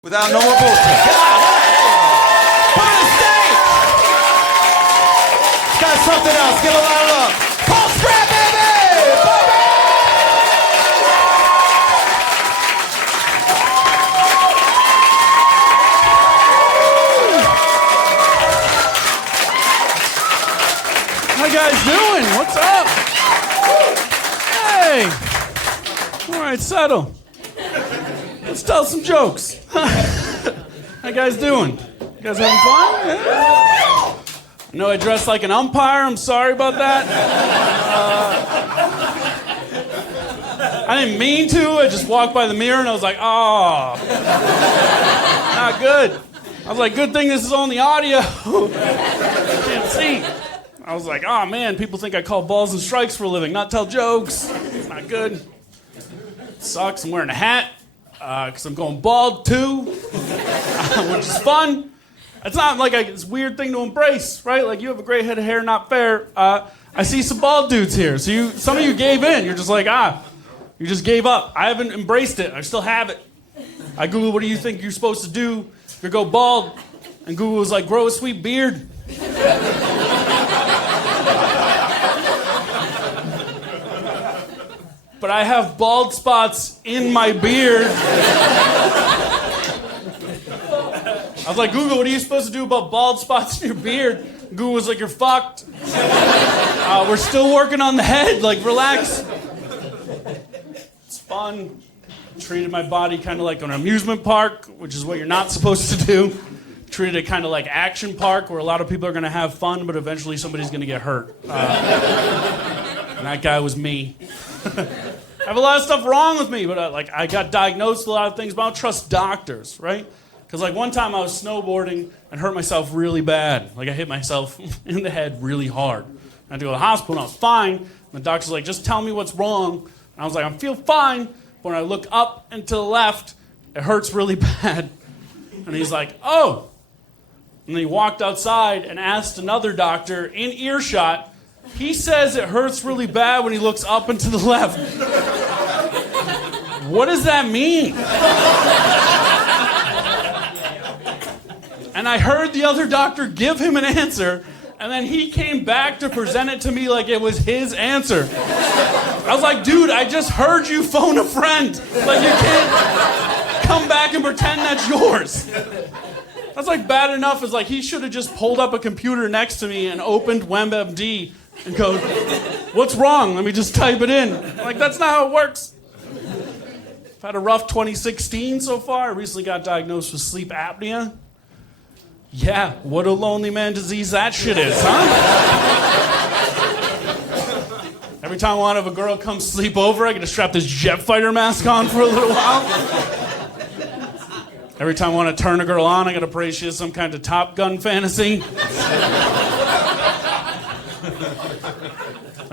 Without no more bullshit. Come on. Put on the stage. It's got something else. Give a lot of love. Paul Spratt, baby! How you guys doing? What's up? Hey. All right, settle. Let's tell some jokes. How you guys doing? You guys having fun? Yeah. I know I dressed like an umpire. I'm sorry about that. I didn't mean to. I just walked by the mirror and I was like, oh, not good. I was like, good thing this is only audio. Can't see. I was like, oh man, people think I call balls and strikes for a living, not tell jokes. It's not good. It sucks. I'm wearing a hat. Because I'm going bald too, which is fun. It's not like it's a weird thing to embrace, right? Like, you have a great head of hair, not fair. I see some bald dudes here. So some of you gave in. You're just like, you just gave up. I haven't embraced it. I still have it. I Googled, what do you think you're supposed to do if you go bald? And Google was like, grow a sweet beard. But I have bald spots in my beard. I was like, Google, what are you supposed to do about bald spots in your beard? Google was like, you're fucked. We're still working on the head. Like, relax. It's fun. Treated my body kind of like an amusement park, which is what you're not supposed to do. Treated it kind of like Action Park, where a lot of people are going to have fun, but eventually somebody's going to get hurt. And that guy was me. I have a lot of stuff wrong with me, but I got diagnosed with a lot of things, but I don't trust doctors, right? Because one time I was snowboarding and hurt myself really bad. I hit myself in the head really hard. I had to go to the hospital and I was fine. And the doctor's like, just tell me what's wrong. And I was like, I feel fine. But when I look up and to the left, it hurts really bad. And he's like, oh. And then he walked outside and asked another doctor in earshot. He says it hurts really bad when he looks up and to the left. What does that mean? And I heard the other doctor give him an answer, and then he came back to present it to me like it was his answer. I was like, dude, I just heard you phone a friend. Like, you can't come back and pretend that's yours. That's bad enough as he should have just pulled up a computer next to me and opened WebMD and go, what's wrong? Let me just type it in. That's not how it works. I've had a rough 2016 so far. I recently got diagnosed with sleep apnea. Yeah, what a lonely man disease that shit is, huh? Every time I want to have a girl come sleep over, I get to strap this jet fighter mask on for a little while. Every time I want to turn a girl on, I got to pray she has some kind of Top Gun fantasy.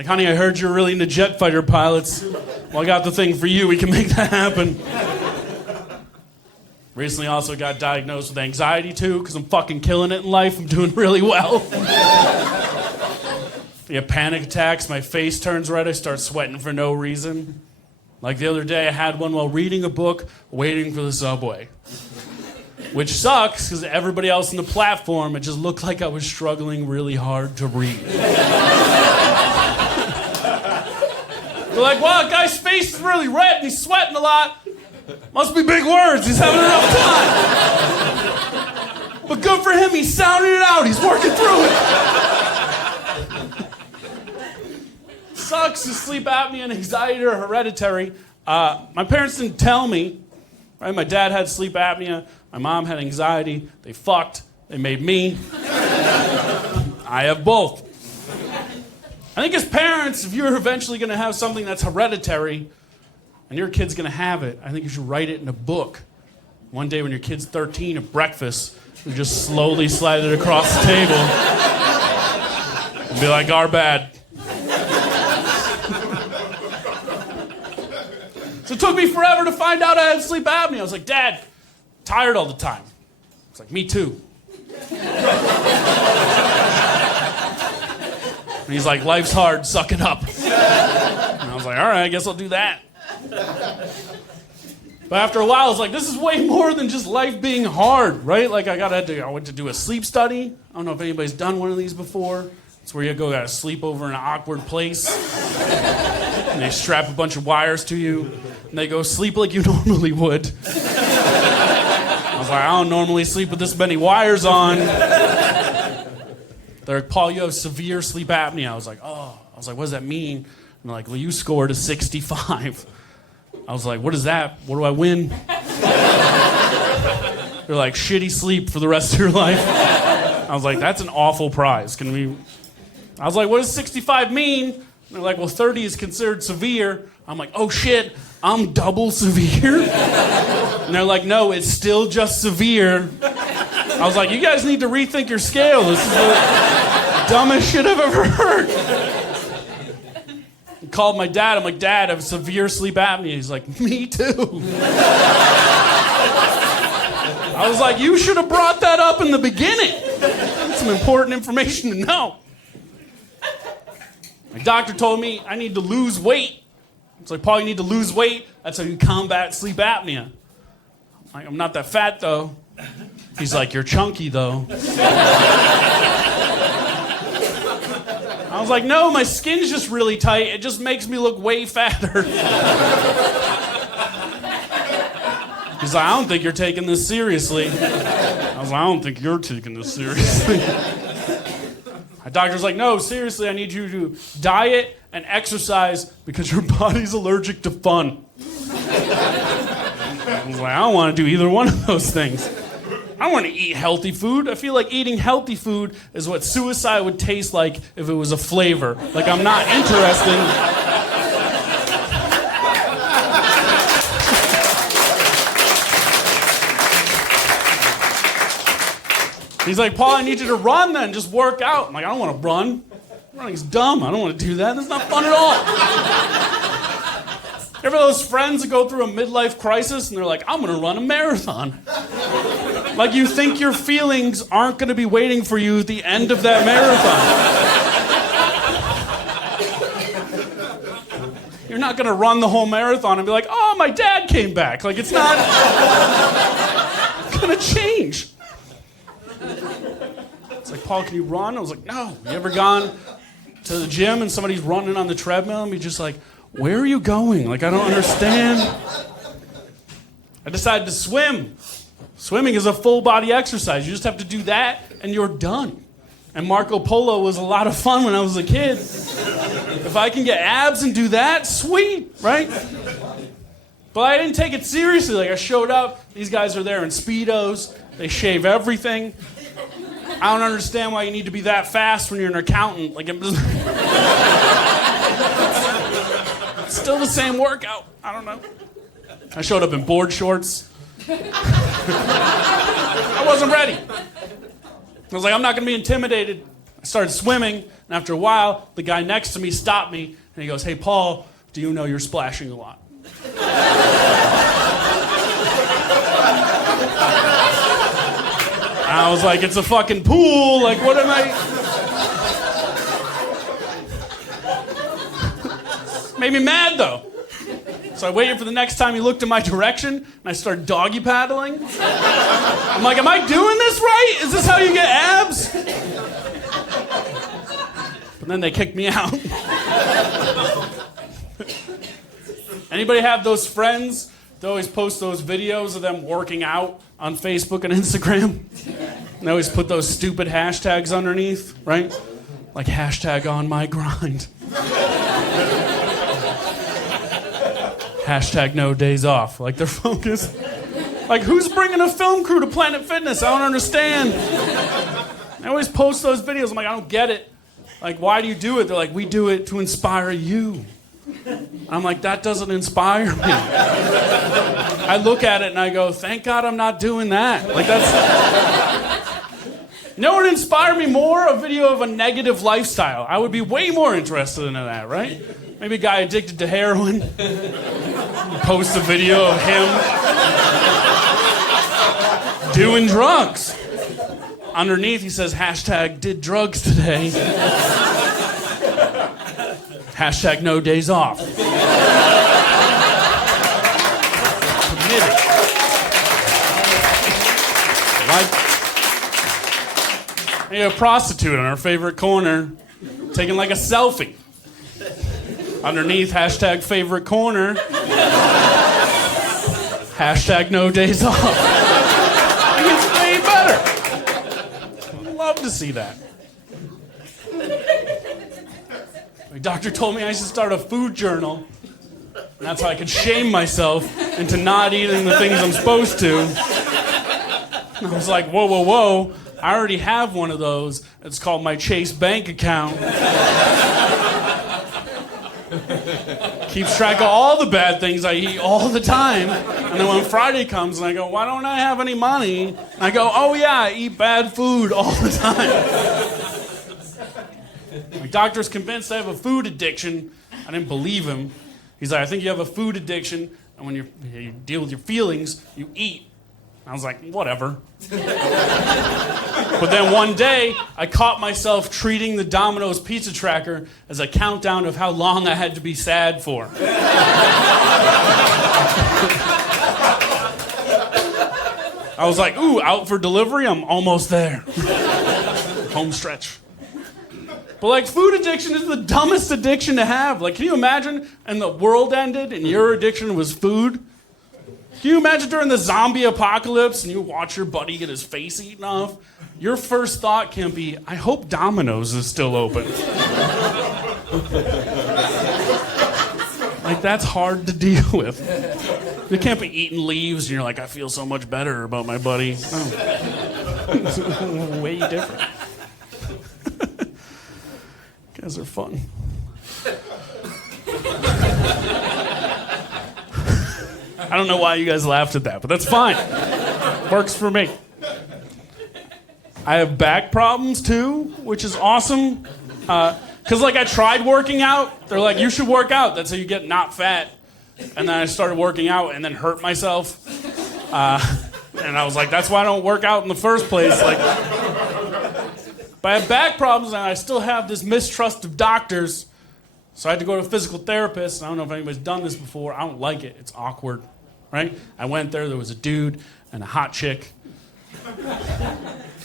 Honey, I heard you're really into jet fighter pilots. Well, I got the thing for you. We can make that happen. Recently also got diagnosed with anxiety, too, because I'm fucking killing it in life. I'm doing really well. I get panic attacks. My face turns red. I start sweating for no reason. The other day, I had one while reading a book, waiting for the subway. Which sucks, because everybody else on the platform, it just looked like I was struggling really hard to read. They're like, well, guy's face is really red and he's sweating a lot. Must be big words. He's having a rough time. But good for him. He's sounding it out. He's working through it. Sucks if sleep apnea and anxiety are hereditary. My parents didn't tell me. Right? My dad had sleep apnea. My mom had anxiety. They fucked. They made me. I have both. I think as parents, if you're eventually going to have something that's hereditary and your kid's going to have it, I think you should write it in a book. One day when your kid's 13 at breakfast, you just slowly slide it across the table and be like, our bad. So it took me forever to find out I had sleep apnea. I was like, Dad, tired all the time. It's like, me too. And he's like, life's hard, suck it up. And I was like, all right, I guess I'll do that. But after a while, I was like, this is way more than just life being hard, right? Like I went to do a sleep study. I don't know if anybody's done one of these before. It's where you gotta sleep over in an awkward place. And they strap a bunch of wires to you. And they go, sleep like you normally would. I was like, I don't normally sleep with this many wires on. They're like, Paul, you have severe sleep apnea. I was like, oh. I was like, what does that mean? And they're like, well, you scored a 65. I was like, what is that? What do I win? They're like, shitty sleep for the rest of your life. I was like, that's an awful prize. Can we... I was like, what does 65 mean? And they're like, well, 30 is considered severe. I'm like, oh shit, I'm double severe? And they're like, no, it's still just severe. I was like, you guys need to rethink your scale. This is the dumbest shit I've ever heard. I called my dad. I'm like, Dad, I have severe sleep apnea. He's like, me too. I was like, you should have brought that up in the beginning. That's some important information to know. My doctor told me I need to lose weight. It's like, Paul, you need to lose weight. That's how you combat sleep apnea. I'm like, I'm not that fat, though. He's like, you're chunky, though. I was like, no, my skin's just really tight. It just makes me look way fatter. He's like, I don't think you're taking this seriously. I was like, I don't think you're taking this seriously. My doctor's like, no, seriously, I need you to diet and exercise because your body's allergic to fun. I was like, I don't want to do either one of those things. I want to eat healthy food. I feel like eating healthy food is what suicide would taste like if it was a flavor. Like, I'm not interested. He's like, Paul, I need you to run then. Just work out. I'm like, I don't want to run. Running's dumb. I don't want to do that. That's not fun at all. Ever those friends that go through a midlife crisis and they're like, I'm going to run a marathon. Like, you think your feelings aren't going to be waiting for you at the end of that marathon. You're not going to run the whole marathon and be like, oh, my dad came back. Like, it's not going to change. It's like, Paul, can you run? I was like, no. You ever gone to the gym and somebody's running on the treadmill and be just like, where are you going? Like, I don't understand. I decided to swim. Swimming is a full body exercise. You just have to do that and you're done. And Marco Polo was a lot of fun when I was a kid. If I can get abs and do that, sweet, right? But I didn't take it seriously. Like, I showed up, these guys are there in Speedos, they shave everything. I don't understand why you need to be that fast when you're an accountant. Like, it's still the same workout. I don't know. I showed up in board shorts. I wasn't ready. I was like, I'm not going to be intimidated. I started swimming, and after a while, the guy next to me stopped me, and he goes, hey, Paul, do you know you're splashing a lot? I was like, it's a fucking pool. Like, what am I... Made me mad, though. So I waited for the next time he looked in my direction, and I started doggy paddling. I'm like, am I doing this right? Is this how you get abs? But then they kicked me out. Anybody have those friends that always post those videos of them working out on Facebook and Instagram? And they always put those stupid hashtags underneath, right? Like, hashtag on my grind. Hashtag no days off. Like, they're focused. Like, who's bringing a film crew to Planet Fitness? I don't understand. I always post those videos. I'm like, I don't get it. Like, why do you do it? They're like, we do it to inspire you. I'm like, that doesn't inspire me. I look at it and I go, thank God I'm not doing that. Like, that's... You know what would inspire me more? A video of a negative lifestyle. I would be way more interested in that, right? Maybe a guy addicted to heroin. Post a video of him doing drugs. Underneath he says, hashtag did drugs today. Hashtag no days off. Committed. A prostitute on her favorite corner, taking like a selfie. Underneath, hashtag favorite corner. Hashtag no days off. It's way better. I'd love to see that. My doctor told me I should start a food journal. And that's how I could shame myself into not eating the things I'm supposed to. And I was like, whoa, whoa, whoa. I already have one of those. It's called my Chase bank account. Keeps track of all the bad things I eat all the time. And then when Friday comes and I go, why don't I have any money? And I go, oh yeah, I eat bad food all the time. My doctor's convinced I have a food addiction. I didn't believe him. He's like, I think you have a food addiction, and when you deal with your feelings, you eat. I was like, whatever. But then one day, I caught myself treating the Domino's pizza tracker as a countdown of how long I had to be sad for. I was like, ooh, out for delivery? I'm almost there. Home stretch. But like, food addiction is the dumbest addiction to have. Like, can you imagine and the world ended and your addiction was food? Can you imagine during the zombie apocalypse and you watch your buddy get his face eaten off? Your first thought can't be, I hope Domino's is still open. Like, that's hard to deal with. You can't be eating leaves and you're like, I feel so much better about my buddy. Oh. Way different. You guys are fun. I don't know why you guys laughed at that, but that's fine. Works for me. I have back problems too, which is awesome. Because like, I tried working out. They're like, you should work out. That's how you get not fat. And then I started working out and then hurt myself. And I was like, that's why I don't work out in the first place. Like, but I have back problems and I still have this mistrust of doctors. So I had to go to a physical therapist. I don't know if anybody's done this before. I don't like it. It's awkward, right? I went there. There was a dude and a hot chick.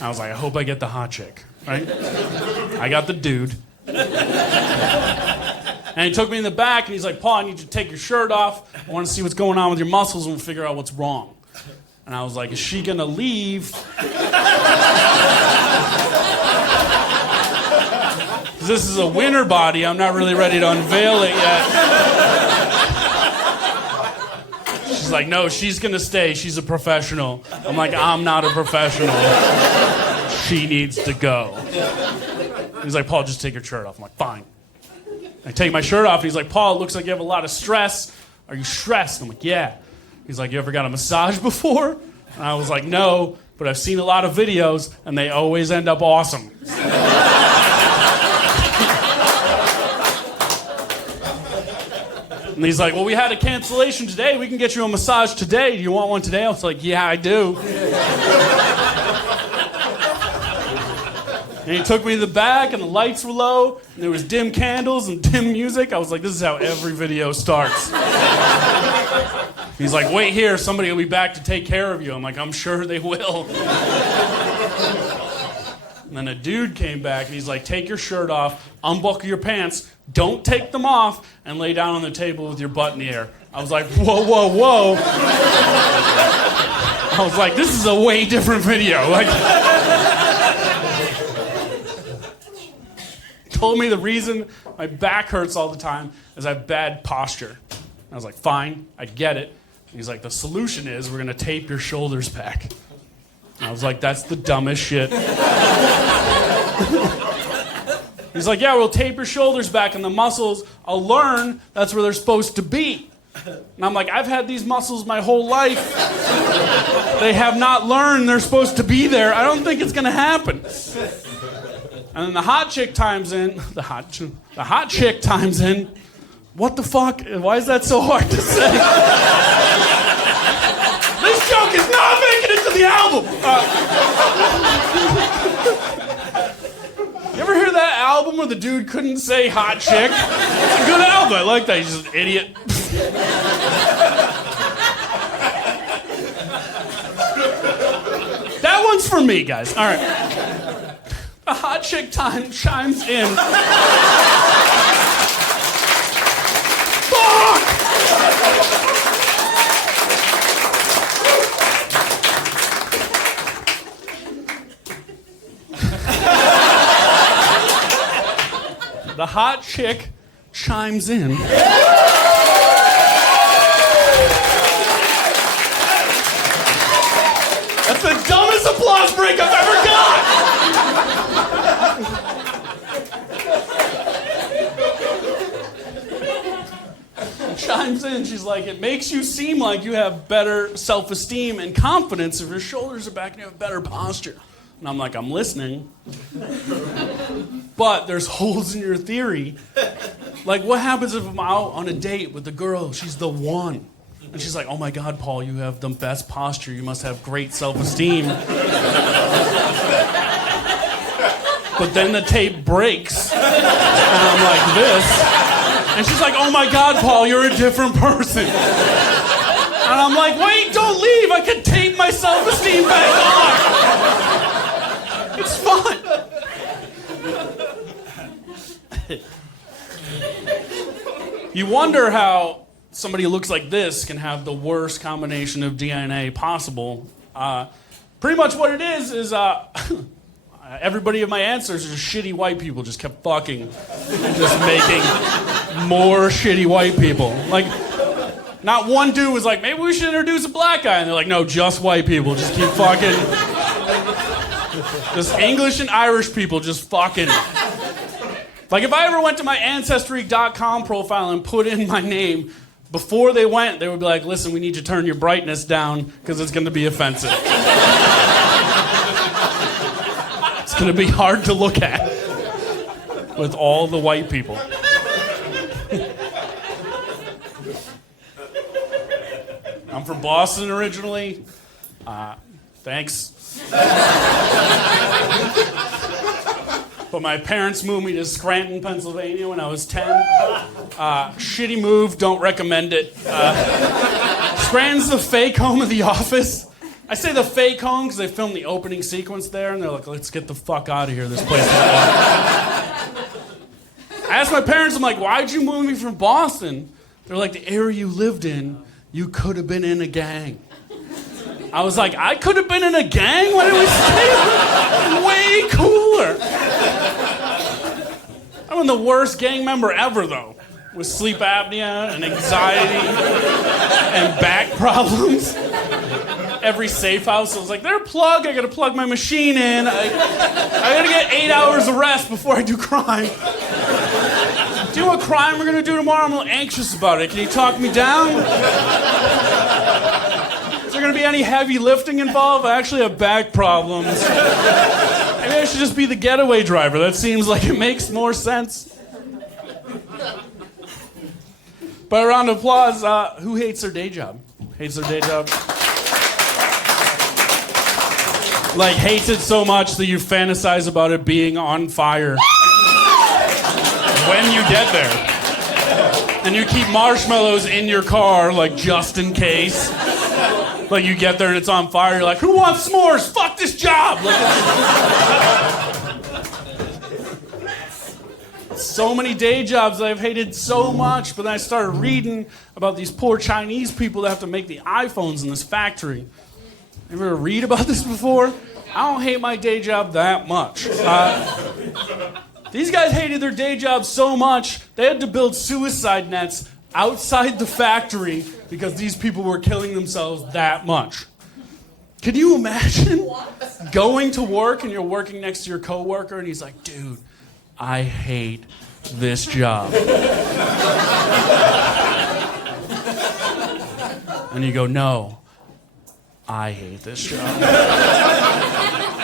I was like, I hope I get the hot chick, right? I got the dude. And he took me in the back and he's like, Paul, I need you to take your shirt off. I want to see what's going on with your muscles and we'll figure out what's wrong. And I was like, is she going to leave? This is a winter body. I'm not really ready to unveil it yet. She's like, no, she's going to stay. She's a professional. I'm like, I'm not a professional. She needs to go. He's like, Paul, just take your shirt off. I'm like, fine. I take my shirt off, and he's like, Paul, it looks like you have a lot of stress. Are you stressed? I'm like, yeah. He's like, you ever got a massage before? And I was like, no, but I've seen a lot of videos, and they always end up awesome. And he's like, well, we had a cancellation today. We can get you a massage today. Do you want one today? I was like, yeah, I do. And he took me to the back, and the lights were low, and there was dim candles and dim music. I was like, this is how every video starts. He's like, wait here, somebody will be back to take care of you. I'm like, I'm sure they will. And then a dude came back, and he's like, take your shirt off, unbuckle your pants, don't take them off, and lay down on the table with your butt in the air. I was like, whoa, whoa, whoa. I was like, this is a way different video. Like, told me the reason my back hurts all the time is I have bad posture. I was like, fine, I get it. And he's like, the solution is we're gonna tape your shoulders back. And I was like, that's the dumbest shit. He's like, yeah, we'll tape your shoulders back and the muscles, I'll learn that's where they're supposed to be. And I'm like, I've had these muscles my whole life. They have not learned they're supposed to be there. I don't think it's gonna happen. And then the hot chick chimes in. The hot chick chimes in. What the fuck? Why is that so hard to say? This joke is not making it to the album. You ever hear that album where the dude couldn't say hot chick? It's a good album. I like that. He's just an idiot. That one's for me, guys. All right. A hot chick chimes in. Fuck! The hot chick chimes in. That's the dumbest applause break I've ever got. Chimes in, she's like, it makes you seem like you have better self-esteem and confidence if your shoulders are back and you have better posture. And I'm like, I'm listening. But there's holes in your theory. Like, what happens if I'm out on a date with a girl? She's the one. And she's like, oh my God, Paul, you have the best posture. You must have great self-esteem. But then the tape breaks. And I'm like this. And she's like, oh my God, Paul, you're a different person. And I'm like, wait, don't leave. I can tape my self-esteem back on. It's fun. You wonder how somebody who looks like this can have the worst combination of DNA possible. Pretty much what it is everybody of my answers are just shitty white people just kept fucking and just making more shitty white people. Like, not one dude was like, maybe we should introduce a black guy. And they're like, no, just white people. Just keep fucking. Just English and Irish people just fucking. Like, if I ever went to my Ancestry.com profile and put in my name, before they went, they would be like, listen, we need you to turn your brightness down because it's going to be offensive. It's going to be hard to look at with all the white people. I'm from Boston originally. Thanks. But my parents moved me to Scranton, Pennsylvania when I was 10. Shitty move, don't recommend it. Scranton's the fake home of The Office. I say the fake home because they filmed the opening sequence there, and they're like, let's get the fuck out of here, this place. I asked my parents, I'm like, why'd you move me from Boston? They're like, the area you lived in, you could have been in a gang. I was like, I could have been in a gang? Why did we stay? Way cooler. I'm the worst gang member ever, though, with sleep apnea and anxiety and back problems. Every safe house, I was like, they're plugged. I gotta plug my machine in. I gotta get 8 hours of rest before I do crime. Do you know what crime we're gonna do tomorrow? I'm a little anxious about it. Can you talk me down? Is there gonna be any heavy lifting involved? I actually have back problems. Maybe I should just be the getaway driver. That seems like it makes more sense. By a round of applause, who hates their day job? Hates their day job? Like, hates it so much that you fantasize about it being on fire when you get there. And you keep marshmallows in your car, like, just in case. Like, you get there and it's on fire, you're like, who wants s'mores? Fuck this job! Like, so many day jobs that I've hated so much, but then I started reading about these poor Chinese people that have to make the iPhones in this factory. You ever read about this before? I don't hate my day job that much. These guys hated their day job so much, they had to build suicide nets outside the factory because these people were killing themselves that much. Can you imagine going to work and you're working next to your coworker and he's like, dude, I hate this job. And you go, no, I hate this job.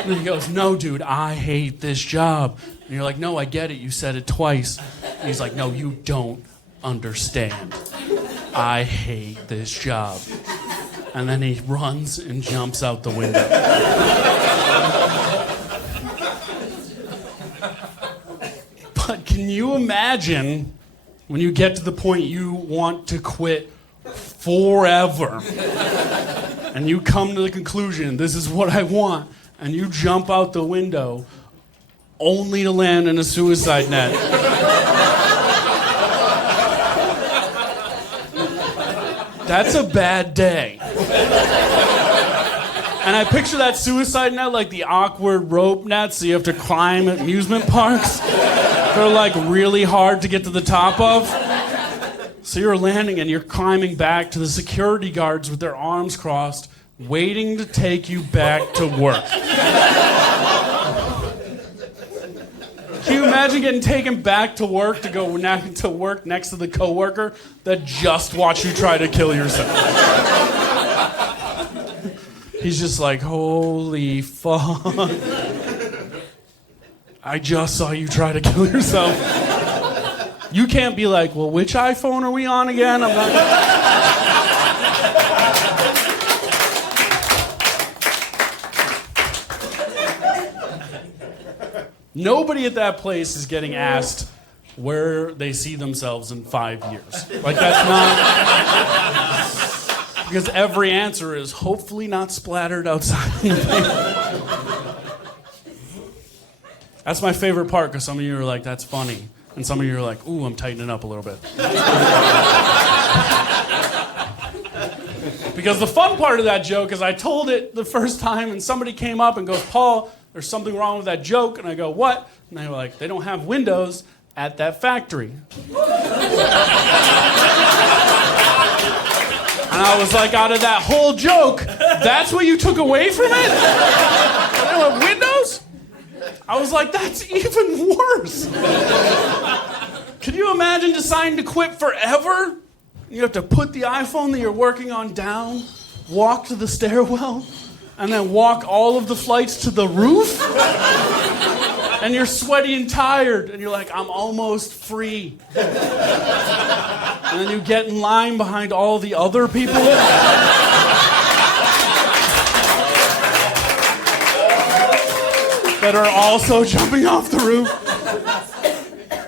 And he goes, no, dude, I hate this job. And you're like, no, I get it. You said it twice. And he's like, no, you don't understand. I hate this job. And then he runs and jumps out the window. But can you imagine when you get to the point you want to quit forever and you come to the conclusion, this is what I want, and you jump out the window only to land in a suicide net. That's a bad day. And I picture that suicide net like the awkward rope nets that you have to climb at amusement parks. They're like really hard to get to the top of. So you're landing and you're climbing back to the security guards with their arms crossed, waiting to take you back to work. Can you imagine getting taken back to work to go to work next to the coworker that just watched you try to kill yourself? He's just like, holy fuck. I just saw you try to kill yourself. You can't be like, well, which iPhone are we on again? I'm not... Nobody at that place is getting asked where they see themselves in 5 years. Like, that's not... Because every answer is hopefully not splattered outside. That's my favorite part, because some of you are like, that's funny. And some of you are like, ooh, I'm tightening up a little bit. Because the fun part of that joke is I told it the first time and somebody came up and goes, Paul, there's something wrong with that joke. And I go, what? And they were like, they don't have windows at that factory. And I was like, out of that whole joke, that's what you took away from it? They don't have windows? I was like, that's even worse. Can you imagine deciding to quit forever? You have to put the iPhone that you're working on down, walk to the stairwell, and then walk all of the flights to the roof? And you're sweaty and tired, and you're like, I'm almost free. And then you get in line behind all the other people. That are also jumping off the roof.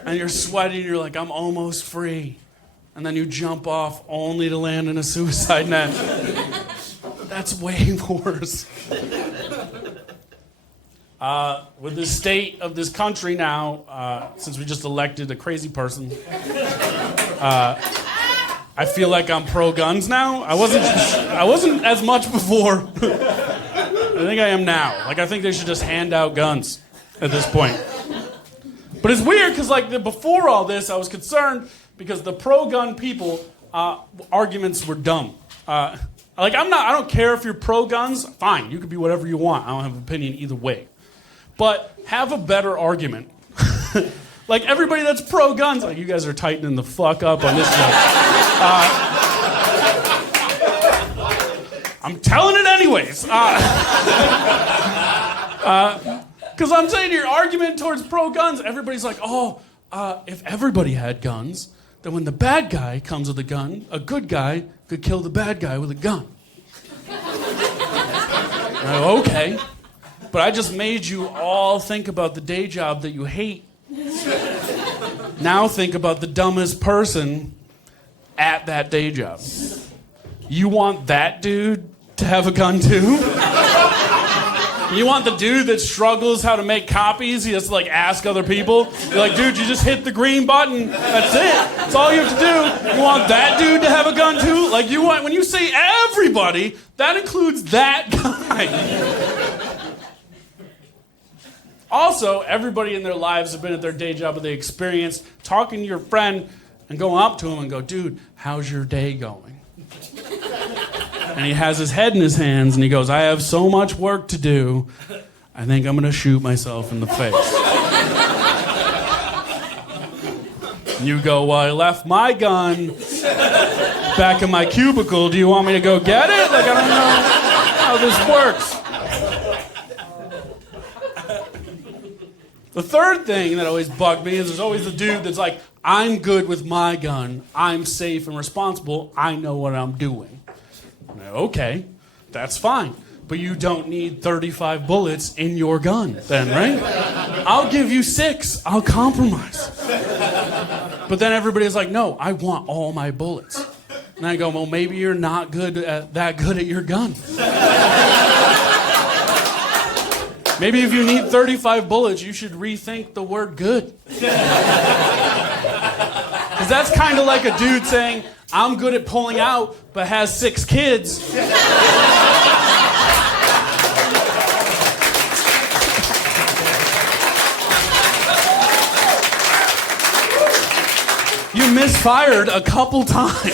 And you're sweaty, and you're like, I'm almost free. And then you jump off only to land in a suicide net. That's way worse. With the state of this country now, since we just elected a crazy person, I feel like I'm pro-guns now. I wasn't as much before. I think I am now. Like, I think they should just hand out guns at this point. But it's weird because, like, before all this, I was concerned because the pro-gun people arguments were dumb. I don't care if you're pro-guns. Fine, you can be whatever you want. I don't have an opinion either way. But have a better argument. Like, everybody that's pro-guns, like, you guys are tightening the fuck up on this joke. I'm telling it anyways. Because I'm saying your argument towards pro-guns, everybody's like, if everybody had guns, then when the bad guy comes with a gun, a good guy could kill the bad guy with a gun. Okay. But I just made you all think about the day job that you hate. Now think about the dumbest person at that day job. You want that dude to have a gun too? You want the dude that struggles how to make copies? He has to, like, ask other people. You're like, dude, you just hit the green button. That's it. That's all you have to do. You want that dude to have a gun too? Like, you want, when you say everybody, that includes that guy. Also, everybody in their lives have been at their day job or they experienced talking to your friend and going up to him and go, dude, how's your day going? And he has his head in his hands and he goes, I have so much work to do, I think I'm gonna shoot myself in the face. You go, well, I left my gun back in my cubicle. Do you want me to go get it? Like, I don't know how this works. The third thing that always bugged me is there's always the dude that's like, I'm good with my gun. I'm safe and responsible. I know what I'm doing. Okay, that's fine. But you don't need 35 bullets in your gun then, right? I'll give you 6. I'll compromise. But then everybody's like, no, I want all my bullets. And I go, well, maybe you're not that good at your gun. Maybe if you need 35 bullets, you should rethink the word good. Because that's kind of like a dude saying, I'm good at pulling out, but has 6 kids. You misfired a couple times.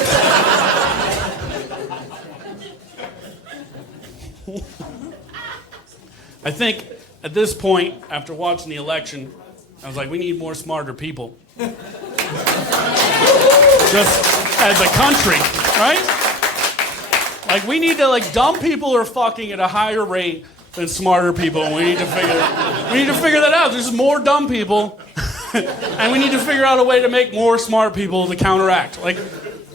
I think at this point, after watching the election, I was like, we need more smarter people. Just as a country, right? Like, we need to, like, dumb people are fucking at a higher rate than smarter people, and we need to figure that out. There's more dumb people, and we need to figure out a way to make more smart people to counteract. Like,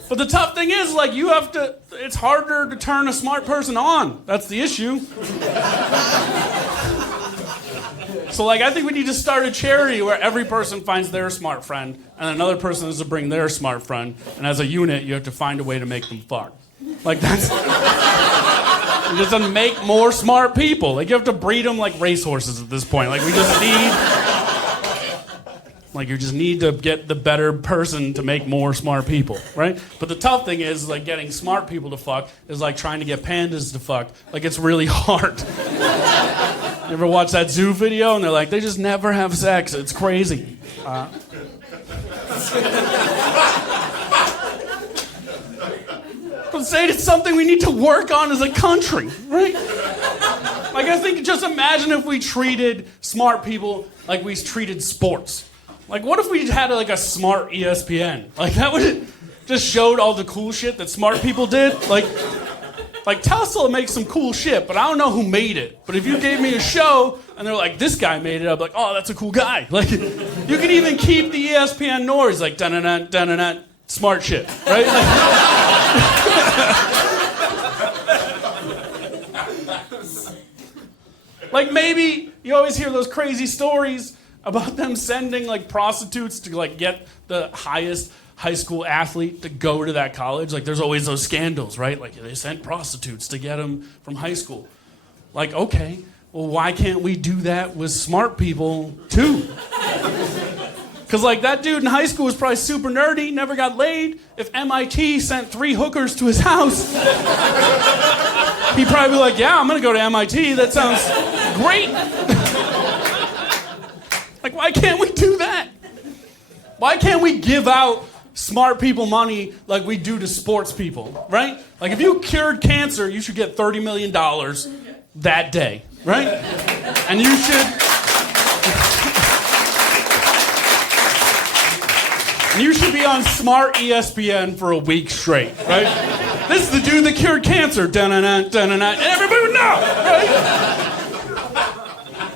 but the tough thing is, like, it's harder to turn a smart person on. That's the issue. So, like, I think we need to start a charity where every person finds their smart friend, and another person has to bring their smart friend, and as a unit, you have to find a way to make them fuck. Like, that's... It just doesn't make more smart people. Like, you have to breed them like racehorses at this point. Like, we just need... Like, you just need to get the better person to make more smart people, right? But the tough thing is, like, getting smart people to fuck is like trying to get pandas to fuck. Like, it's really hard. You ever watch that zoo video and they're like, they just never have sex. It's crazy. But say it's something we need to work on as a country, right? Like, I think just imagine if we treated smart people like we treated sports. Like, what if we had like a smart ESPN? Like, that would just showed all the cool shit that smart people did. Like Tesla makes some cool shit, but I don't know who made it. But if you gave me a show and they're like, this guy made it, I'd be like, oh, that's a cool guy. Like, you can even keep the ESPN noise, like, dun-dun-dun, dun-dun-dun, smart shit, right? Like, maybe you always hear those crazy stories about them sending, like, prostitutes to, like, get the highest high school athlete to go to that college. Like, there's always those scandals, right? Like, they sent prostitutes to get them from high school. Like, okay, well, why can't we do that with smart people, too? Because, like, that dude in high school was probably super nerdy, never got laid. If MIT sent 3 hookers to his house, he'd probably be like, yeah, I'm going to go to MIT. That sounds great. Like, why can't we do that? Why can't we give out smart people money like we do to sports people, right? Like, if you cured cancer, you should get $30 million that day, right? And you should... You should be on smart ESPN for a week straight, right? This is the dude that cured cancer, dun-dun-dun, dun-dun-dun, and everybody would know, right?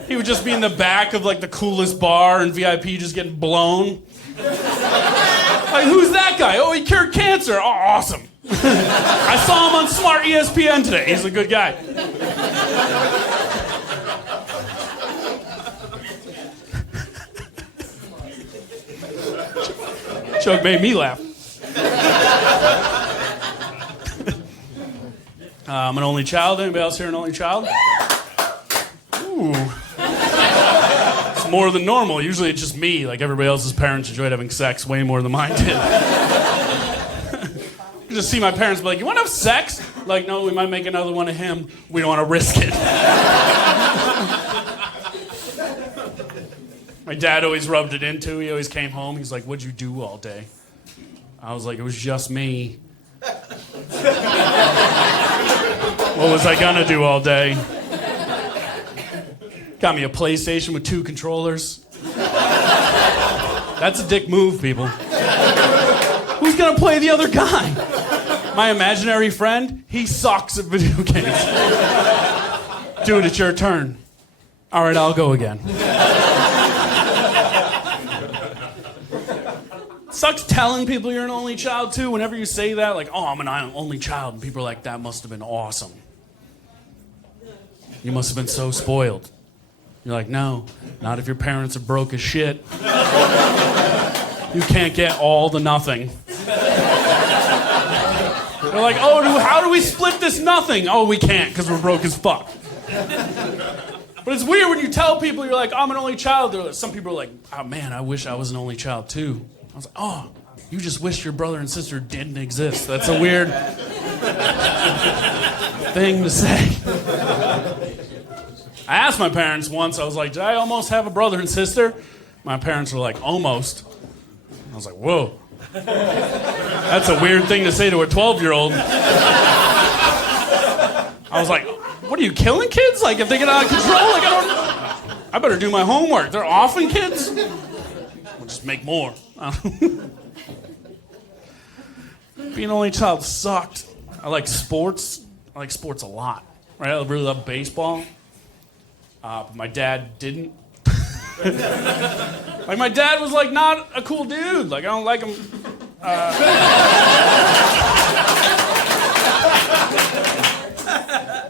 He would just be in the back of, like, the coolest bar and VIP just getting blown. Like, who's that guy? Oh, he cured cancer. Oh, awesome. I saw him on Smart ESPN today. He's a good guy. Joke made me laugh. I'm an only child. Anybody else here an only child? Ooh. It's more than normal. Usually it's just me. Like, everybody else's parents enjoyed having sex way more than mine did. You just see my parents be like, you want to have sex? Like, no, we might make another one of him. We don't want to risk it. My dad always rubbed it into. He always came home. He's like, what'd you do all day? I was like, it was just me. What was I gonna do all day? Got me a PlayStation with 2 controllers. That's a dick move, people. Who's gonna play the other guy? My imaginary friend, he sucks at video games. Dude, it's your turn. All right, I'll go again. Sucks telling people you're an only child, too. Whenever you say that, like, oh, I'm an only child, and people are like, that must have been awesome. You must have been so spoiled. You're like, no, not if your parents are broke as shit. You can't get all the nothing. They're like, oh, how do we split this nothing? Oh, we can't, because we're broke as fuck. But it's weird when you tell people you're like, I'm an only child. Some people are like, oh man, I wish I was an only child too. I was like, oh, you just wish your brother and sister didn't exist. That's a weird thing to say. I asked my parents once, I was like, did I almost have a brother and sister? My parents were like, almost. I was like, whoa. That's a weird thing to say to a 12-year-old. I was like, what are you, killing kids? Like, if they get out of control? Like, I better do my homework. They're offing kids? We'll just make more. Being an only child sucked. I like sports. I like sports a lot. Right? I really love baseball. But my dad didn't. Like, my dad was, like, not a cool dude. Like, I don't like him.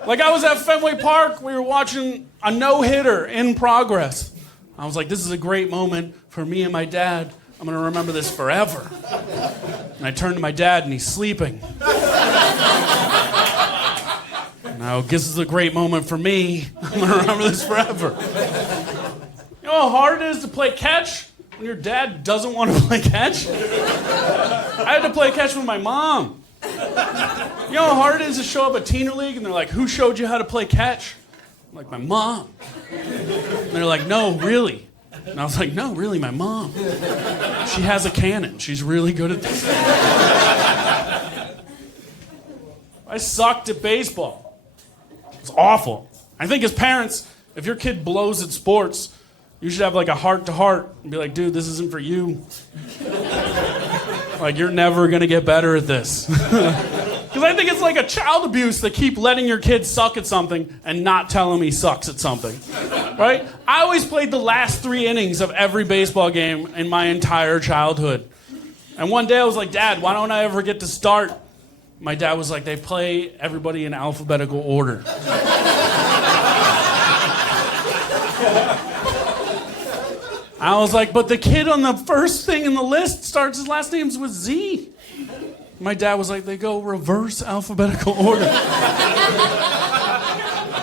Like, I was at Fenway Park. We were watching a no-hitter in progress. I was like, this is a great moment for me and my dad. I'm going to remember this forever. And I turned to my dad, and he's sleeping. Now, this is a great moment for me. I'm going to remember this forever. You know how hard it is to play catch when your dad doesn't want to play catch? I had to play catch with my mom. You know how hard it is to show up at Teen League and they're like, who showed you how to play catch? I'm like, my mom. And they're like, no, really? And I was like, no, really, my mom. She has a cannon. She's really good at this. I sucked at baseball. It's awful. I think as parents, if your kid blows at sports, you should have like a heart-to-heart and be like, dude, this isn't for you. Like, you're never going to get better at this. Because I think it's like a child abuse to keep letting your kid suck at something and not tell him he sucks at something. Right? I always played the last 3 innings of every baseball game in my entire childhood. And one day I was like, Dad, why don't I ever get to start? My dad was like, they play everybody in alphabetical order. I was like, but the kid on the first thing in the list starts, his last name's with Z. My dad was like, they go reverse alphabetical order.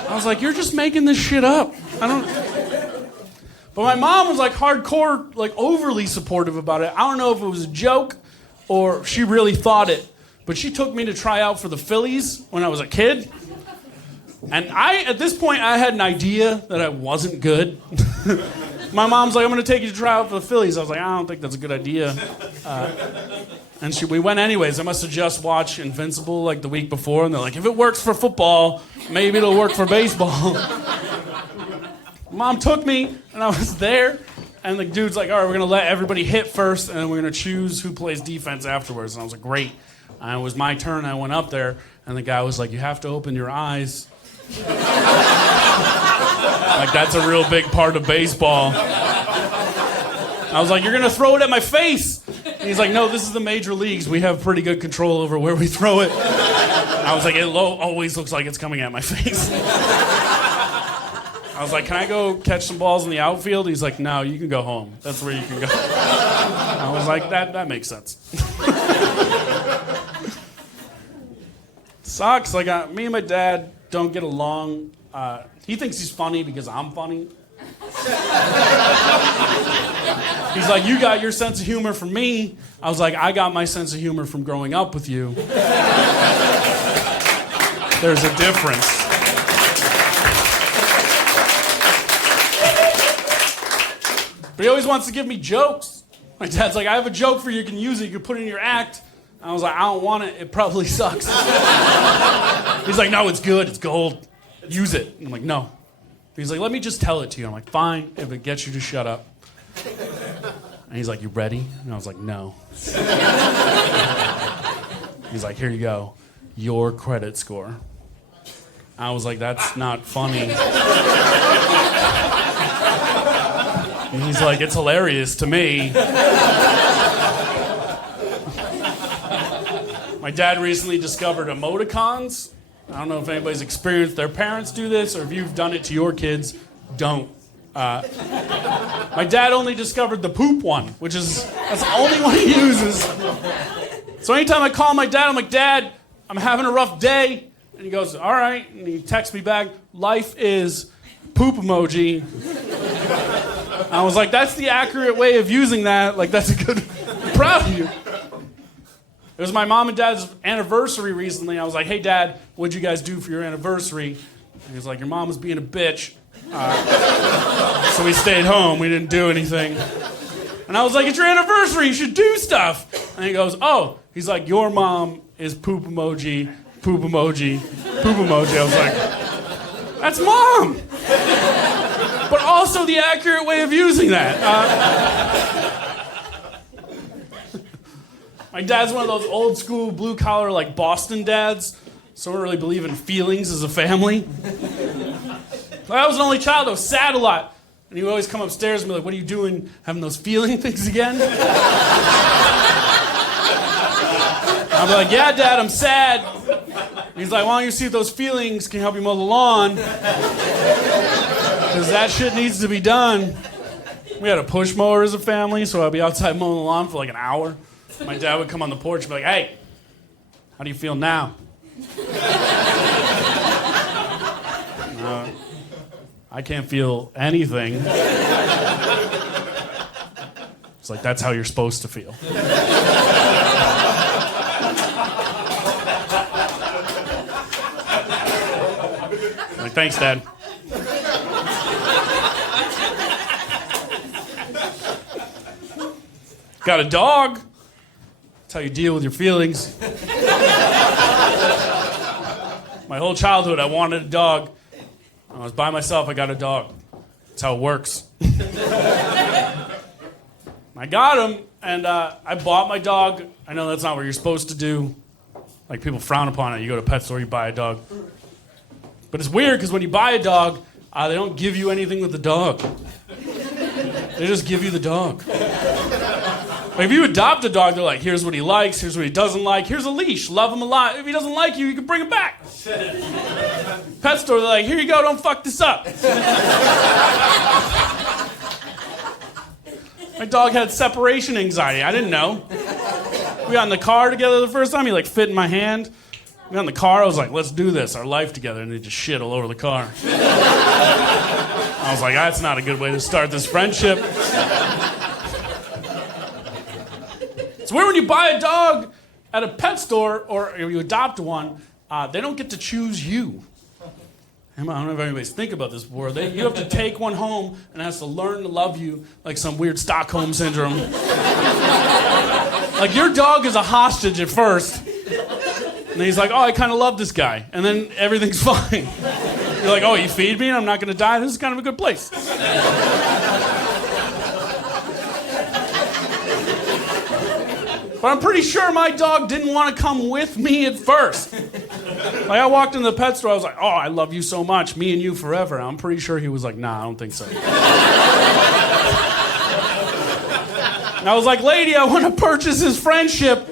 I was like, you're just making this shit up. But my mom was like hardcore, like overly supportive about it. I don't know if it was a joke or she really thought it, but she took me to try out for the Phillies when I was a kid. And at this point, I had an idea that I wasn't good. My mom's like, I'm going to take you to try out for the Phillies. I was like, I don't think that's a good idea. And we went anyways. I must have just watched Invincible like the week before, and they're like, if it works for football, maybe it'll work for baseball. Mom took me, and I was there, and the dude's like, all right, we're going to let everybody hit first, and then we're going to choose who plays defense afterwards. And I was like, great. And it was my turn. I went up there, and the guy was like, you have to open your eyes. Like, that's a real big part of baseball. I was like, you're going to throw it at my face. And he's like, no, this is the major leagues. We have pretty good control over where we throw it. I was like, it always looks like it's coming at my face. I was like, can I go catch some balls in the outfield? He's like, no, you can go home. That's where you can go. I was like, that makes sense. Sucks. Like, me and my dad don't get along. He thinks he's funny because I'm funny. He's like, you got your sense of humor from me. I was like, I got my sense of humor from growing up with you. There's a difference. But he always wants to give me jokes. My dad's like, I have a joke for you. You can use it. You can put it in your act. I was like, I don't want it. It probably sucks. He's like, no, it's good. It's gold. Use it. I'm like, no. He's like, let me just tell it to you. I'm like, fine, if it gets you to shut up. And he's like, you ready? And I was like, no. He's like, here you go. Your credit score. I was like, that's not funny. And he's like, it's hilarious to me. My dad recently discovered emoticons. I don't know if anybody's experienced their parents do this or if you've done it to your kids. Don't. My dad only discovered the poop one, that's the only one he uses. So anytime I call my dad, I'm like, Dad, I'm having a rough day. And he goes, all right. And he texts me back, life is poop. poop emoji. I was like, that's the accurate way of using that. Like, that's a good, I'm proud of you. It was my mom and dad's anniversary recently. I was like, hey, Dad, what'd you guys do for your anniversary? And he was like, your mom was being a bitch. So we stayed home. We didn't do anything. And I was like, it's your anniversary. You should do stuff. And he goes, oh. He's like, your mom is poop emoji, poop emoji, poop emoji. I was like, that's Mom. But also the accurate way of using that. My dad's one of those old school blue collar like Boston dads, so we don't really believe in feelings as a family. I was an only child, I was sad a lot. And he would always come upstairs and be like, what are you doing, having those feeling things again? I'd be like, yeah, Dad, I'm sad. And he's like, why don't you see if those feelings can help you mow the lawn? Because that shit needs to be done. We had a push mower as a family, so I'd be outside mowing the lawn for like an hour. My dad would come on the porch and be like, hey, how do you feel now? I can't feel anything. It's like, that's how you're supposed to feel. Like, thanks, Dad. Got a dog. That's how you deal with your feelings. My whole childhood, I wanted a dog. I was by myself, I got a dog. That's how it works. I got him, and I bought my dog. I know that's not what you're supposed to do. Like, people frown upon it. You go to a pet store, you buy a dog. But it's weird, because when you buy a dog, they don't give you anything with the dog. They just give you the dog. Like, if you adopt a dog, they're like, here's what he likes, here's what he doesn't like, here's a leash, love him a lot. If he doesn't like you, you can bring him back. Pet store, they're like, here you go, don't fuck this up. My dog had separation anxiety. I didn't know. We got in the car together the first time. He like fit in my hand. We got in the car. I was like, let's do this, our life together. And he just shit all over the car. I was like, that's not a good way to start this friendship. It's weird when you buy a dog at a pet store or you adopt one, they don't get to choose you. I don't know if anybody's think about this before. You have to take one home and it has to learn to love you like some weird Stockholm syndrome. Like, your dog is a hostage at first. And then he's like, oh, I kind of love this guy. And then everything's fine. You're like, oh, you feed me and I'm not going to die? This is kind of a good place. But I'm pretty sure my dog didn't want to come with me at first. Like, I walked in the pet store, I was like, oh, I love you so much, me and you forever. I'm pretty sure he was like, nah, I don't think so. And I was like, lady, I want to purchase his friendship.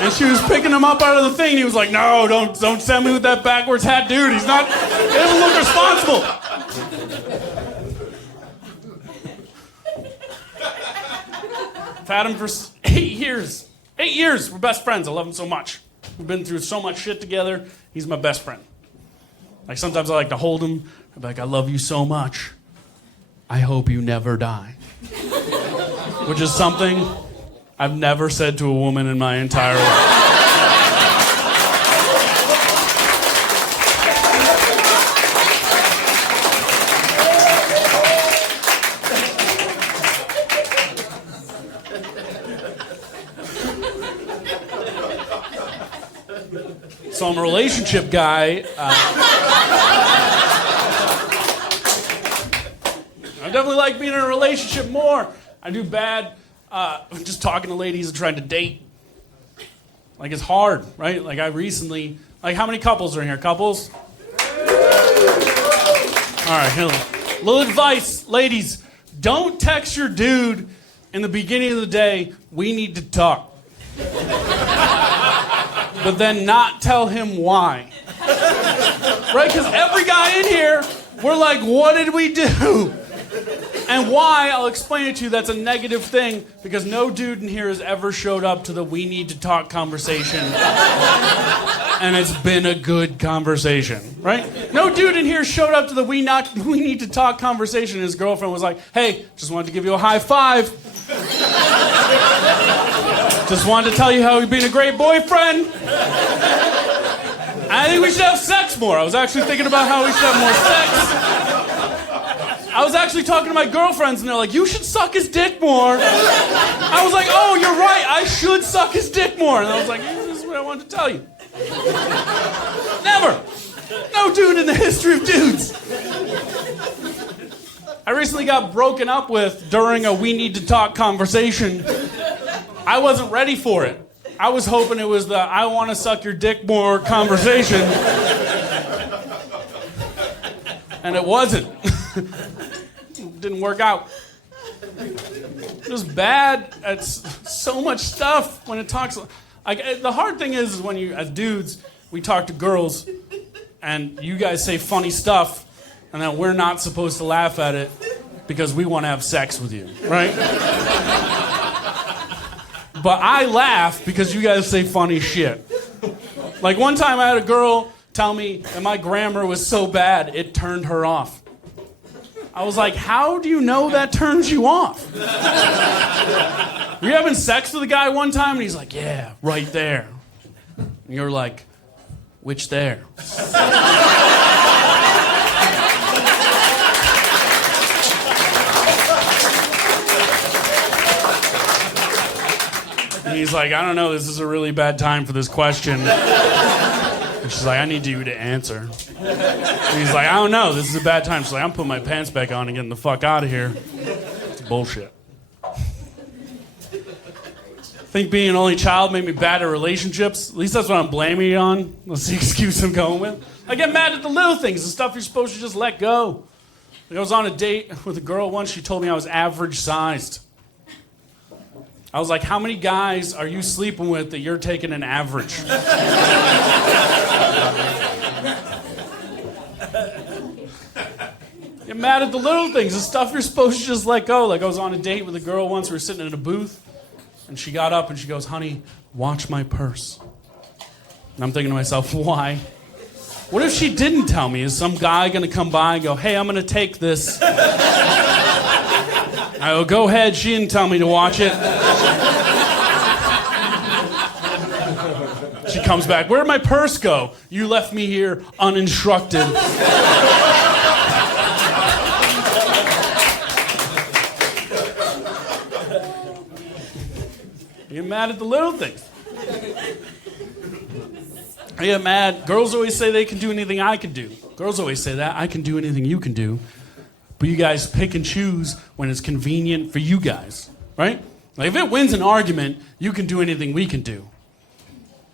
And she was picking him up out of the thing, and he was like, no, don't send me with that backwards hat dude. He doesn't look responsible. I've had him for 8 years. 8 years. We're best friends. I love him so much. We've been through so much shit together. He's my best friend. Like, sometimes I like to hold him. I'm like, I love you so much. I hope you never die. Which is something I've never said to a woman in my entire life. So I'm a relationship guy. I definitely like being in a relationship more. I do bad just talking to ladies and trying to date. Like, it's hard, right? Like, I recently... Like, how many couples are in here? Couples? All right, here. Little advice, ladies. Don't text your dude in the beginning of the day, we need to talk. But then not tell him why. Right? Because every guy in here, we're like, what did we do? And why, I'll explain it to you, that's a negative thing, because no dude in here has ever showed up to the we need to talk conversation. And it's been a good conversation, right? No dude in here showed up to the we need to talk conversation and his girlfriend was like, hey, just wanted to give you a high five. Just wanted to tell you how you've been a great boyfriend. I think we should have sex more. I was actually thinking about how we should have more sex. I was actually talking to my girlfriends, and they're like, you should suck his dick more. I was like, oh, you're right. I should suck his dick more. And I was like, this is what I wanted to tell you. Never. No dude in the history of dudes. I recently got broken up with during a we need to talk conversation. I wasn't ready for it. I was hoping it was the I want to suck your dick more conversation. And it wasn't. It didn't work out. It was bad at so much stuff when it talks. The hard thing is when you, as dudes, we talk to girls and you guys say funny stuff and then we're not supposed to laugh at it because we want to have sex with you, right? But I laugh because you guys say funny shit. Like one time I had a girl tell me that my grammar was so bad it turned her off. I was like, how do you know that turns you off? Were you having sex with a guy one time and he's like, yeah, right there. And you're like, which there? And he's like, I don't know, this is a really bad time for this question. And she's like, I need you to answer. And he's like, I don't know, this is a bad time. She's like, I'm putting my pants back on and getting the fuck out of here. It's bullshit. I think being an only child made me bad at relationships. At least that's what I'm blaming it on. That's the excuse I'm going with. I get mad at the little things, the stuff you're supposed to just let go. Like I was on a date with a girl once, she told me I was average sized. I was like, how many guys are you sleeping with that you're taking an average? Get mad at the little things, the stuff you're supposed to just let go. Like I was on a date with a girl once, we were sitting in a booth, and she got up and she goes, honey, watch my purse. And I'm thinking to myself, why? What if she didn't tell me? Is some guy gonna come by and go, hey, I'm gonna take this? I go, go ahead, she didn't tell me to watch it. She comes back, where'd my purse go? You left me here uninstructed. You get mad at the little things. I get mad. Girls always say they can do anything I can do. Girls always say that. I can do anything you can do. But you guys pick and choose when it's convenient for you guys, right? Like if it wins an argument, you can do anything we can do.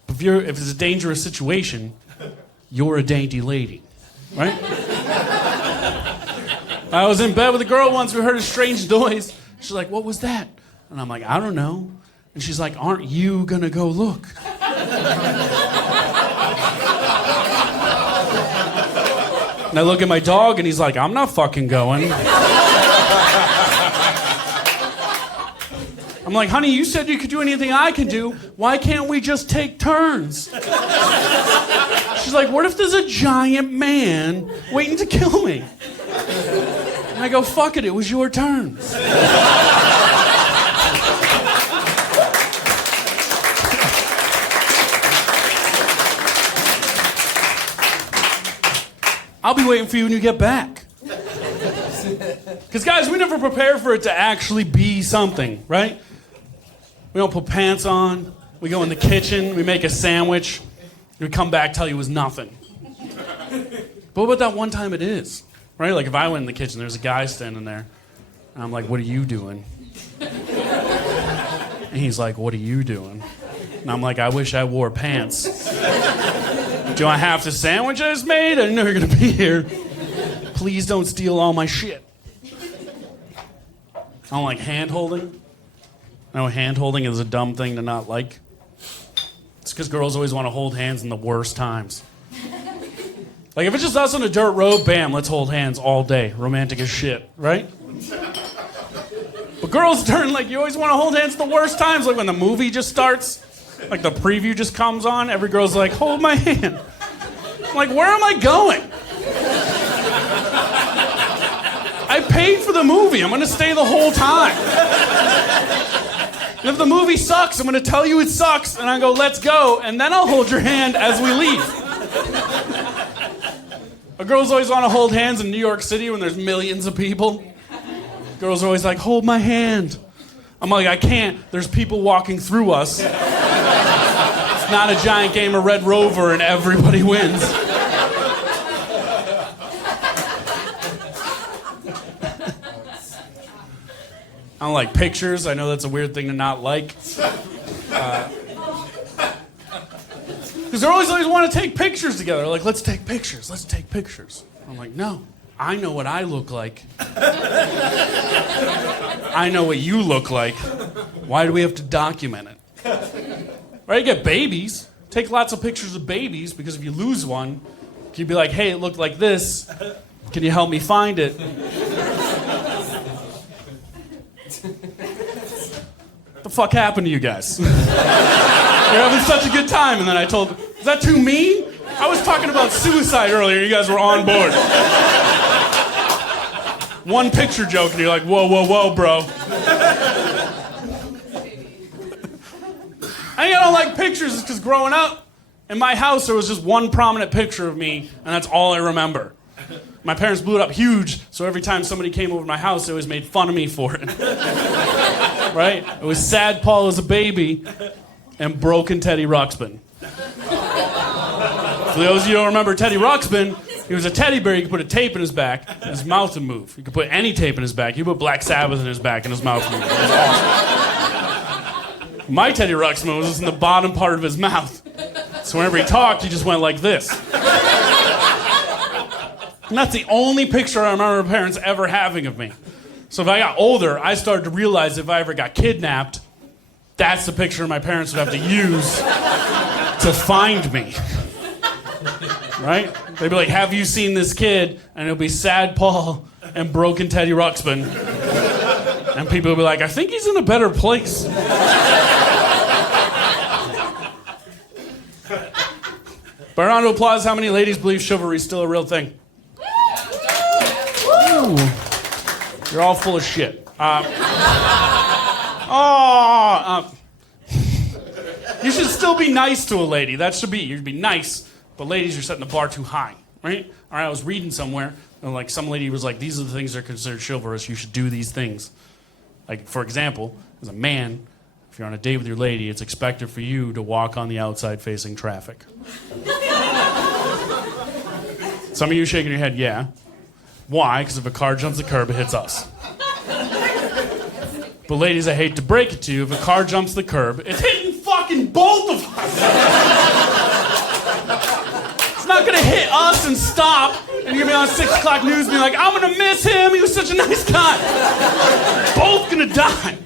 But if it's a dangerous situation, you're a dainty lady, right? I was in bed with a girl once. We heard a strange noise. She's like, what was that? And I'm like, I don't know. And she's like, aren't you gonna go look? And I look at my dog and he's like, I'm not fucking going. I'm like, honey, you said you could do anything I can do. Why can't we just take turns? She's like, what if there's a giant man waiting to kill me? And I go, fuck it was your turn. I'll be waiting for you when you get back. Because, guys, we never prepare for it to actually be something, right? We don't put pants on. We go in the kitchen. We make a sandwich. We come back, tell you it was nothing. But what about that one time it is? Right? Like, if I went in the kitchen, there's a guy standing there. And I'm like, what are you doing? And he's like, what are you doing? And I'm like, I wish I wore pants. Do I have the sandwich I just made? I didn't know you were going to be here. Please don't steal all my shit. I don't like hand-holding. I know hand-holding is a dumb thing to not like. It's because girls always want to hold hands in the worst times. Like, if it's just us on a dirt road, bam, let's hold hands all day. Romantic as shit, right? But girls turn, like, you always want to hold hands at the worst times, like when the movie just starts, like the preview just comes on, every girl's like, hold my hand. I'm like, where am I going? I paid for the movie. I'm going to stay the whole time. And if the movie sucks, I'm going to tell you it sucks, and I go, let's go, and then I'll hold your hand as we leave. Girls always want to hold hands in New York City when there's millions of people. Girls are always like, hold my hand. I'm like, I can't. There's people walking through us. It's not a giant game of Red Rover and everybody wins. I don't like pictures. I know that's a weird thing to not like. Because they always want to take pictures together. Like, let's take pictures. Let's take pictures. I'm like, no. I know what I look like. I know what you look like. Why do we have to document it? Right? You get babies. Take lots of pictures of babies, because if you lose one, you'd be like, hey, it looked like this. Can you help me find it? What the fuck happened to you guys? You're having such a good time, and then I told, is that too mean? I was talking about suicide earlier, you guys were on board. One picture joke, and you're like, whoa, whoa, whoa, bro. I don't like pictures because growing up, in my house, there was just one prominent picture of me, and that's all I remember. My parents blew it up huge, so every time somebody came over to my house, they always made fun of me for it. Right? It was Sad Paul as a baby and Broken Teddy Ruxpin. For those of you who don't remember Teddy Ruxpin, he was a teddy bear. You could put a tape in his back, and his mouth would move. You could put any tape in his back. You could put Black Sabbath in his back, and his mouth would move. It was awesome. My Teddy Ruxpin was just in the bottom part of his mouth. So whenever he talked, he just went like this. And that's the only picture I remember my parents ever having of me. So if I got older, I started to realize if I ever got kidnapped, that's the picture my parents would have to use to find me. Right? They'd be like, have you seen this kid? And it'll be Sad Paul and Broken Teddy Ruxpin. And people will be like, I think he's in a better place. By a round of applause, how many ladies believe chivalry is still a real thing? Ooh. You're all full of shit. You should still be nice to a lady. That should be. You should be nice. But ladies, you're setting the bar too high, right? All right, I was reading somewhere, and like some lady was like, these are the things that are considered chivalrous. You should do these things. Like, for example, as a man, if you're on a date with your lady, it's expected for you to walk on the outside facing traffic. Some of you shaking your head, yeah. Why? Because if a car jumps the curb, it hits us. But ladies, I hate to break it to you, if a car jumps the curb, it's hitting fucking both of us. It's not gonna hit us and stop, and you're gonna be on 6 o'clock news being like, I'm gonna miss him, he was such a nice guy. Both gonna die.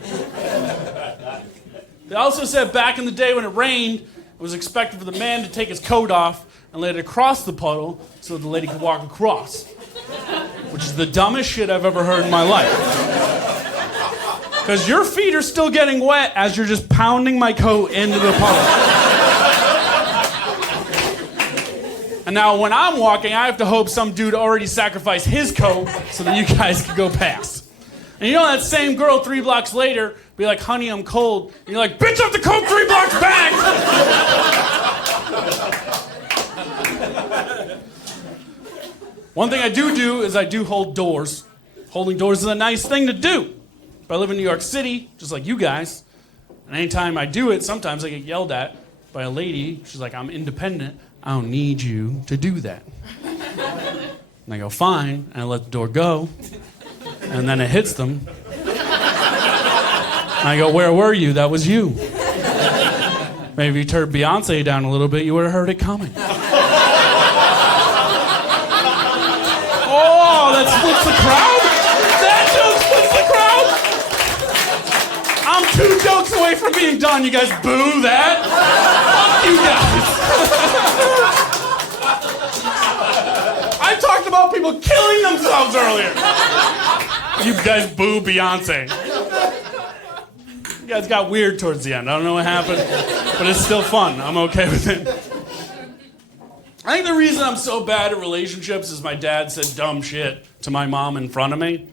They also said back in the day when it rained, it was expected for the man to take his coat off and let it across the puddle so that the lady could walk across. Which is the dumbest shit I've ever heard in my life. Because your feet are still getting wet as you're just pounding my coat into the puddle. And now when I'm walking, I have to hope some dude already sacrificed his coat so that you guys can go past. And you know that same girl 3 blocks later be like, honey, I'm cold. And you're like, bitch, I have to coat 3 blocks back! One thing I do is I do hold doors. Holding doors is a nice thing to do. But I live in New York City, just like you guys. And anytime I do it, sometimes I get yelled at by a lady. She's like, I'm independent. I don't need you to do that. And I go, fine. And I let the door go. And then it hits them. And I go, where were you? That was you. Maybe if you turned Beyonce down a little bit, you would have heard it coming. Oh, that splits the crowd? That joke splits the crowd? I'm 2 jokes away from being done. You guys boo that? Fuck you guys. I talked about people killing themselves earlier. You guys boo Beyonce. You guys got weird towards the end. I don't know what happened, but it's still fun. I'm okay with it. I think the reason I'm so bad at relationships is my dad said dumb shit to my mom in front of me.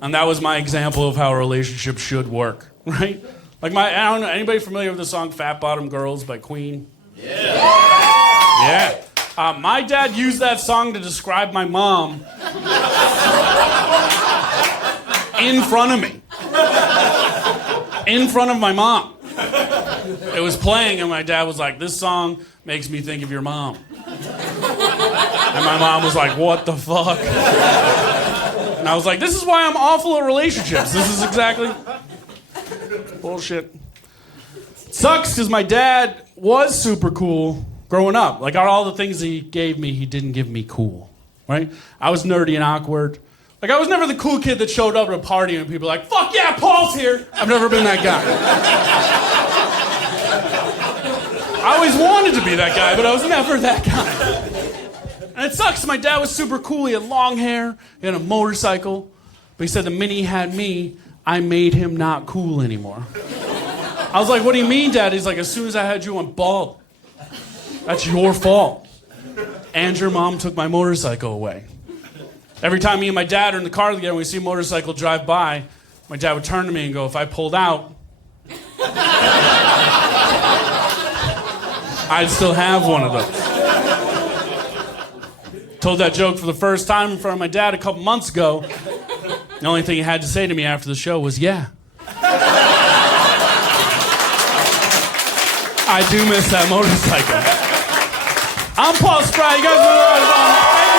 And that was my example of how a relationship should work, right? Like I don't know, anybody familiar with the song Fat Bottom Girls by Queen? Yeah. My dad used that song to describe my mom in front of me. In front of my mom. It was playing and my dad was like, this song makes me think of your mom. And my mom was like, what the fuck? And I was like, this is why I'm awful at relationships. This is exactly bullshit. It sucks because my dad was super cool growing up. Like all the things he gave me, he didn't give me cool, right? I was nerdy and awkward. Like I was never the cool kid that showed up at a party and people were like, fuck yeah, Paul's here. I've never been that guy. I always wanted to be that guy, but I was never that guy. And it sucks. My dad was super cool. He had long hair. He had a motorcycle. But he said the minute he had me, I made him not cool anymore. I was like, what do you mean, Dad? He's like, as soon as I had you, I'm bald. That's your fault. And your mom took my motorcycle away. Every time me and my dad are in the car together and we see a motorcycle drive by, my dad would turn to me and go, if I pulled out, I'd still have one of those. Told that joke for the first time in front of my dad a couple months ago. The only thing he had to say to me after the show was, yeah. I do miss that motorcycle. I'm Paul Spratt. You guys are